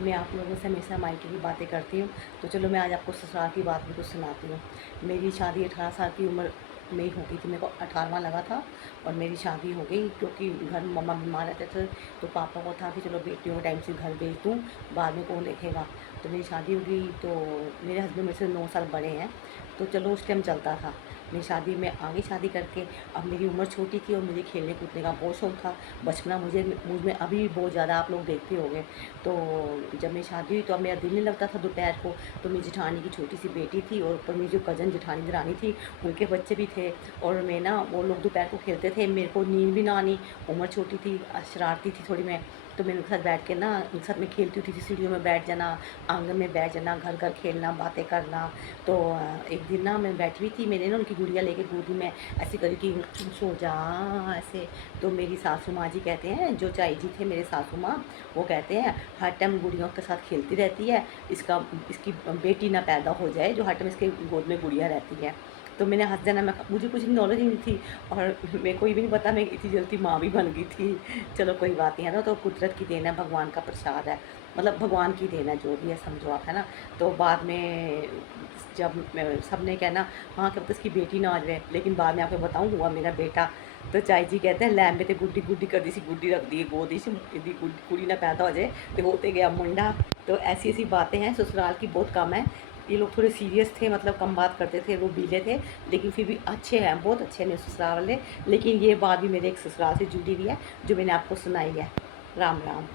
मैं आप लोगों से हमेशा मायके की बातें करती हूँ, तो चलो मैं आज आपको ससुराल की बात भी कुछ सुनाती हूँ। मेरी शादी 18 साल की उम्र में ही हो गई थी, मेरे को 18वां लगा था और मेरी शादी हो गई, क्योंकि घर में मम्मा बीमार रहते थे, तो पापा को था कि चलो बेटियों को टाइम से घर भेज दूँ, बाद में कौन देखेगा। तो मेरी शादी हो गई, तो मेरे हस्बैंड मेरे से 9 साल बड़े हैं, तो चलो उस टाइम चलता था। मेरी शादी में आगे शादी करके, अब मेरी उम्र छोटी थी और मुझे खेलने कूदने का बहुत शौक था, बचपना मुझ में अभी भी बहुत ज़्यादा, आप लोग देखते होंगे। तो जब मेरी शादी हुई तो अब मेरा दिल नहीं लगता था दोपहर को, तो मेरी जेठानी की छोटी सी बेटी थी और ऊपर मेरी जो कज़न जेठानी दरानी थी, उनके बच्चे भी थे, और मैं ना, वो लोग दोपहर को खेलते थे, मेरे को नींद भी ना आनी, उम्र छोटी थी, शरारती थी थोड़ी मैं, तो मैं उनके साथ बैठ के ना, उनके साथ मैं खेलती होती थी, सीढ़ियों में बैठ जाना, आंगन में बैठ जाना, घर घर खेलना, बातें करना। तो एक दिन ना मैं बैठी हुई थी, मैंने ना उनकी गुड़िया लेके गोदी में ऐसे करी कि सो जा ऐसे। तो मेरी सासू माँ जी कहते हैं, जो चाई जी थे मेरे सासू माँ, वो कहते हैं हर टाइम गुड़ियों के साथ खेलती रहती है, इसकी बेटी ना पैदा हो जाए जो हर टाइम इसके गोद में गुड़िया रहती है। तो मैंने हंस देना, मैं मुझे कुछ नॉलेज ही नहीं थी, और मेरे को ये भी नहीं पता मैं इतनी जल्दी माँ भी बन गई थी। चलो कोई बात नहीं है ना, तो कुदरत की देन है, भगवान का प्रसाद है, मतलब भगवान की देन है, जो भी है समझो आप, है ना। तो बाद में जब सब ने कहना हाँ कि इसकी बेटी ना आ जाए, लेकिन बाद में आपको बताऊँ हुआ मेरा बेटा। तो चाई जी कहते हैं लैम में तो गुड्डी गुड्डी कर दी सी, गुड्डी रख दी गोदी से, यदि कुड़ी ना पैदा हो जाए तो होते गया मुंडा। तो ऐसी ऐसी बातें हैं, ससुराल की बहुत कम है। ये लोग थोड़े सीरियस थे, मतलब कम बात करते थे, वो बीले थे, लेकिन फिर भी अच्छे हैं, बहुत अच्छे हैं मेरे ससुराल वाले। लेकिन ये बात भी मेरे एक ससुराल से जुड़ी हुई है, जो मैंने आपको सुनाई है। राम राम।